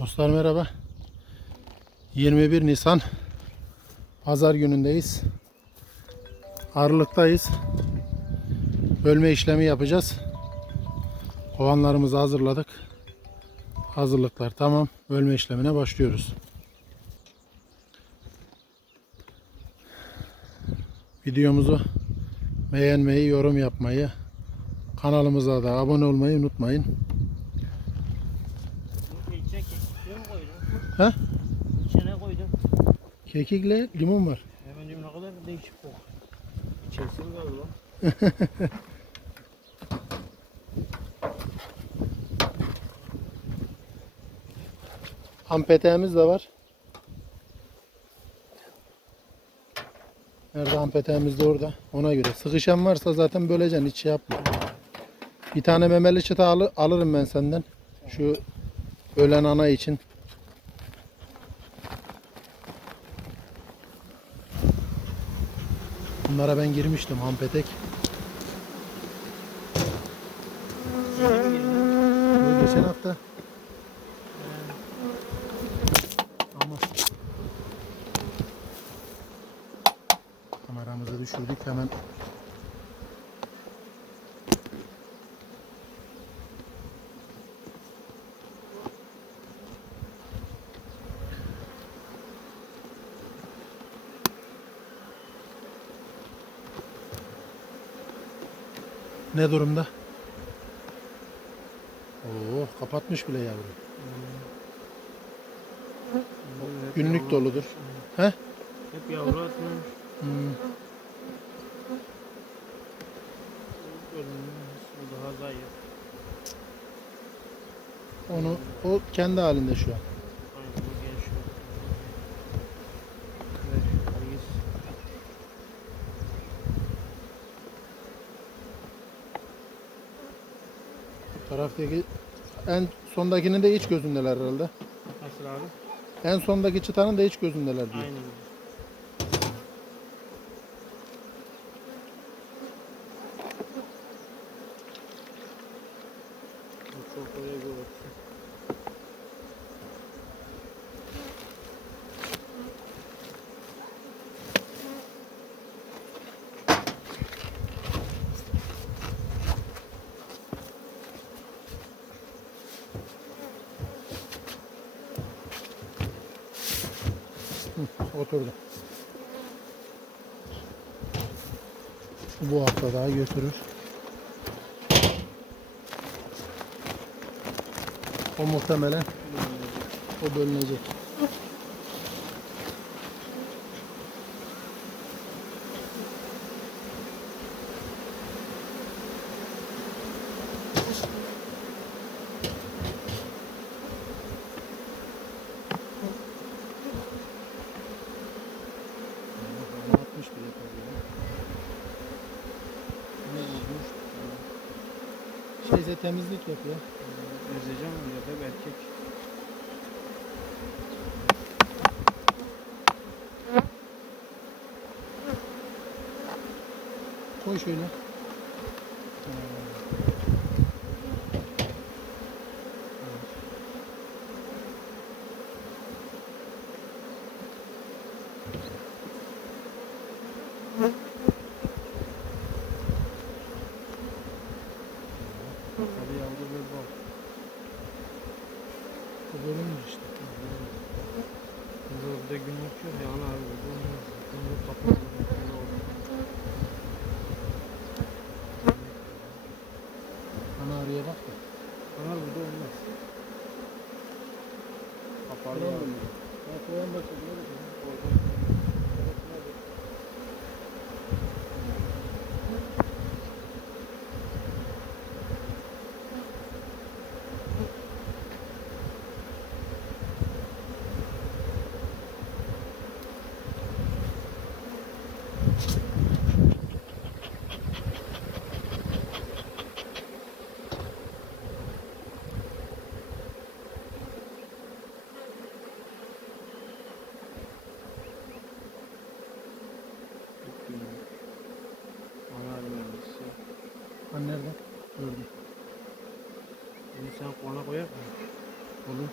Dostlar merhaba. 21 Nisan Pazar günündeyiz. Arılıktayız. Bölme işlemi yapacağız. Kovanlarımızı hazırladık. Hazırlıklar tamam. Bölme işlemine başlıyoruz. Videomuzu beğenmeyi, yorum yapmayı, kanalımıza da abone olmayı unutmayın. İçine kekikleri mi He? İçine koydum. Kekikle limon var. Hemen ne kadar değişik koku. İçerisi mi galiba? Ampeteğimiz de var. Nerede ampeteğimiz de orada. Ona göre. Sıkışan varsa zaten böleceksin. Hiç şey yapma. Bir tane memeli çıta alı- alırım ben senden. Şu ölen ana için. Bunlara ben girmiştim ampetek. Bu geçen hafta. Ama kameramızı düşürdük hemen. Ne durumda? Oo, kapatmış bile yavrum. Günlük doludur. He? Hep yavru atmış. Hmm. O daha zayıf. Onu o kendi halinde şu an. Aynen bu genç. Ver şu ayız. Bu taraftaki en sondakinin de iç gözündeler herhalde. Nasıl abi? En sondaki çıtanın da iç gözündeler diyor. Aynen. Bu çok oraya bir baksın. Oturdu. Bu hafta daha götürür. O muhtemelen o bölünecek. Atmış bile tabii. Ne bozmuş? Şeyse temizlik yap ya. Ezeceğim onu ya da erkek. Koy şöyle. Tabii yavru bir bal. Bu bölünmüş işte. Burada bir de günlük yok ya ana abi burada olmaz. Günlük kapalı. Böyle olmaz. Ana arıya bak da. Ana burada olmaz. Kapalı Tamam. yavru. Ya koyan bakayım. Ana mühendisi. Ben nerede? Gördüm. Bunu sen kona koyar mısın? Olur.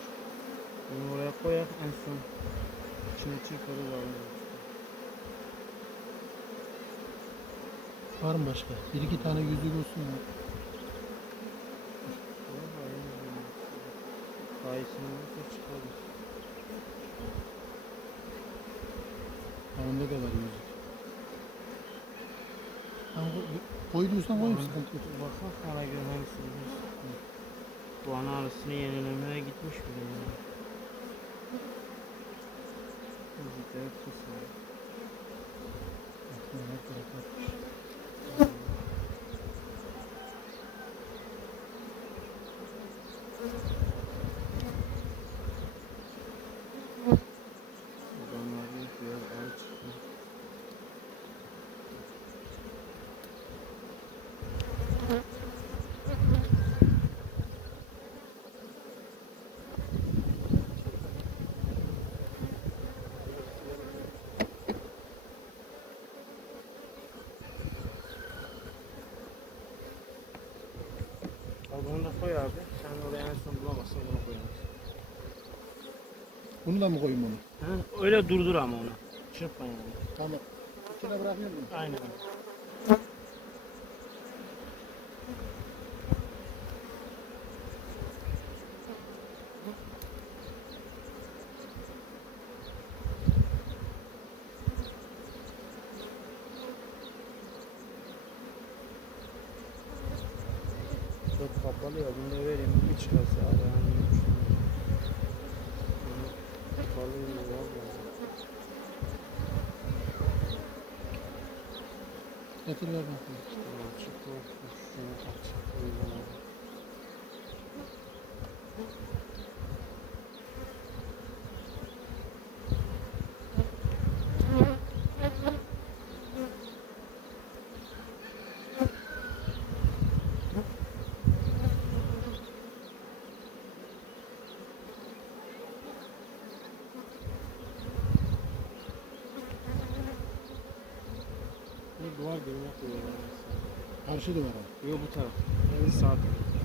Bunu oraya koyak en son. İçine çırparız alırız. Var mı başka? Bir iki tane yüzük olsun ya. Kayısını olursa çıkarız. Ha, onda da var yüzük. Tamam, koy- koyduysan koyayım sıkıntı yok. Bakalım sana göre hangisi ana arasını yenilemeye gitmiş bile ya. Müzikleri kısmı. Aklına her taraf atmış. Adamların biraz ağır çıktı. Al bunu da koy abi. Sen oraya en son bulamazsan bunu koyarsın. Bunu da mı koyayım onu? Ha, öyle durdur ama onu. Çırpma yani. Tamam. İçine bırakıyor muyum? Aynen. Ya bunu da vereyim bir çıkarsa arayana Kapalı ya vallahi. Getir ver bakayım. Tamam, çıktı. Şunu aç. Uygulama. Karşı duvara. Yok bu taraf. Evet sağ taraf.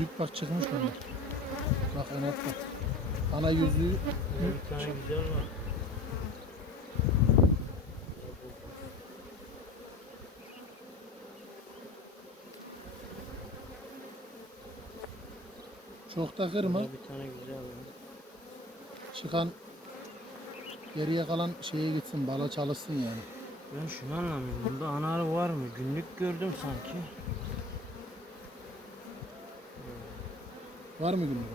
Yüzük bak çıkmış onlar. Bak en altta. Ana yüzüğü Bir tane güzel var. çok da kırma. Bir tane güzel var. Çıkan geriye kalan şeye gitsin bala çalışsın yani. Ben şunu anlamıyorum. Bunda ana arı var mı? Günlük gördüm sanki. Var mı günlük?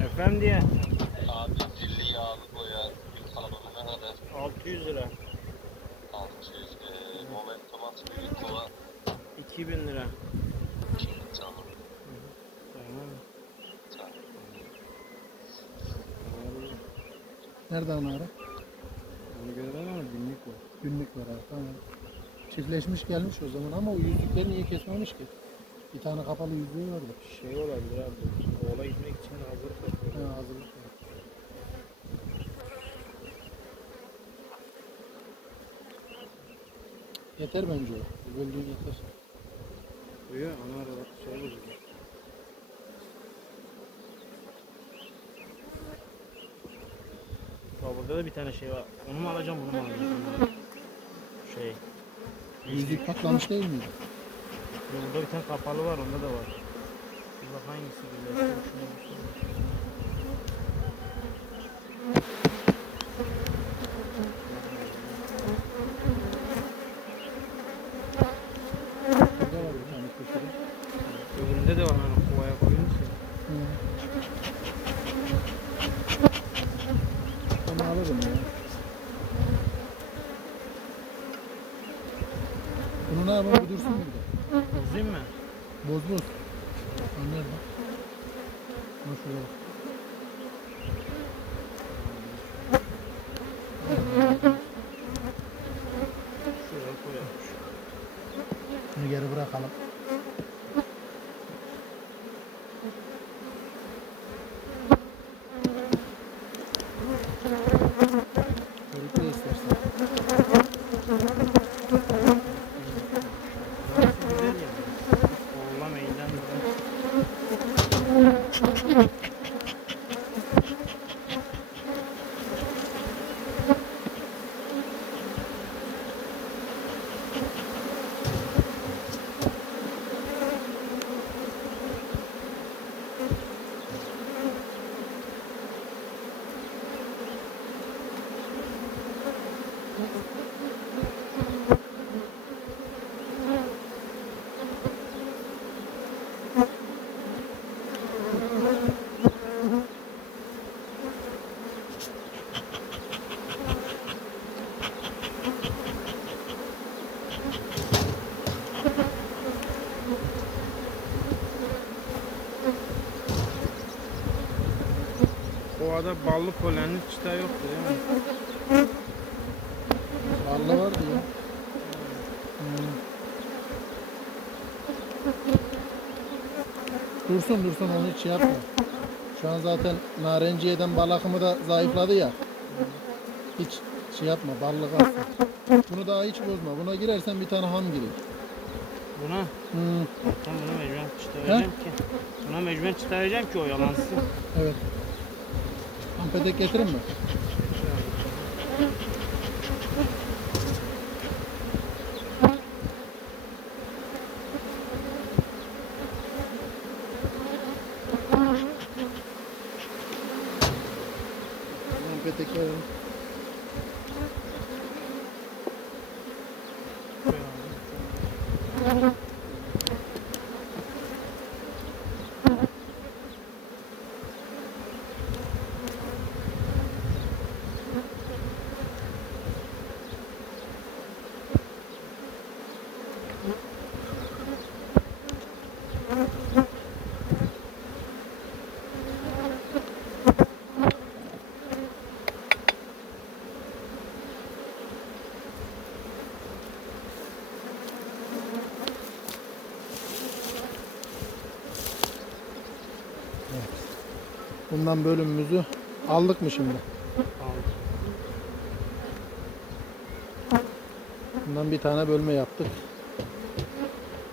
Efendim diye. Abi zilli yağlı boya bir kanunu ne kadar? 600 lira. 600 e, momentum at büyük kova 2000 lira. tamam Tamam. tamam. Nerede ana ara? Onu görmem ama günlük var. Günlük var abi tamam. Çiftleşmiş gelmiş o zaman ama o yüzükleri niye kesmemiş ki? Bir tane kapalı yüzüğü vardı. Şey olabilir abi. Oğla gitmek için hazırlık Ha, yapıyor. hazırlık var. Yeter bence o. Böldüğün yeter. Duyuyor ana arı bak şey olur. Bak burada da bir tane şey var. Onu mu alacağım bunu mu alacağım? Şey. Yüzük patlamış değil miydi? Burada bir tane kapalı var, onda da var. Bir bak hangisi birleşiyor, şuna bir şey. Burada. Öbüründe de var hani buz. Ha, nerede? Ha, şurada bak. Şuraya koyalım. Bunu geri bırakalım. Ovada ballı polenli çıta yoktu değil mi? Vallahi vardı ya. Hmm. Dursun dursun onu hiç şey yapma. Şu an zaten narenciyeden bal akımı da zayıfladı ya. Hiç şey yapma ballık alsın. Bunu daha hiç bozma. Buna girersen bir tane ham girir. Buna Hmm, Tam buna mecburen çıta vereceğim ki. Buna mecburen çıta vereceğim ki o yalansın. evet. Ham petek getirin mi? Ham petek verin. Bundan bölümümüzü aldık mı şimdi? Bundan bir tane bölme yaptık.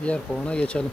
Diğer kovana geçelim.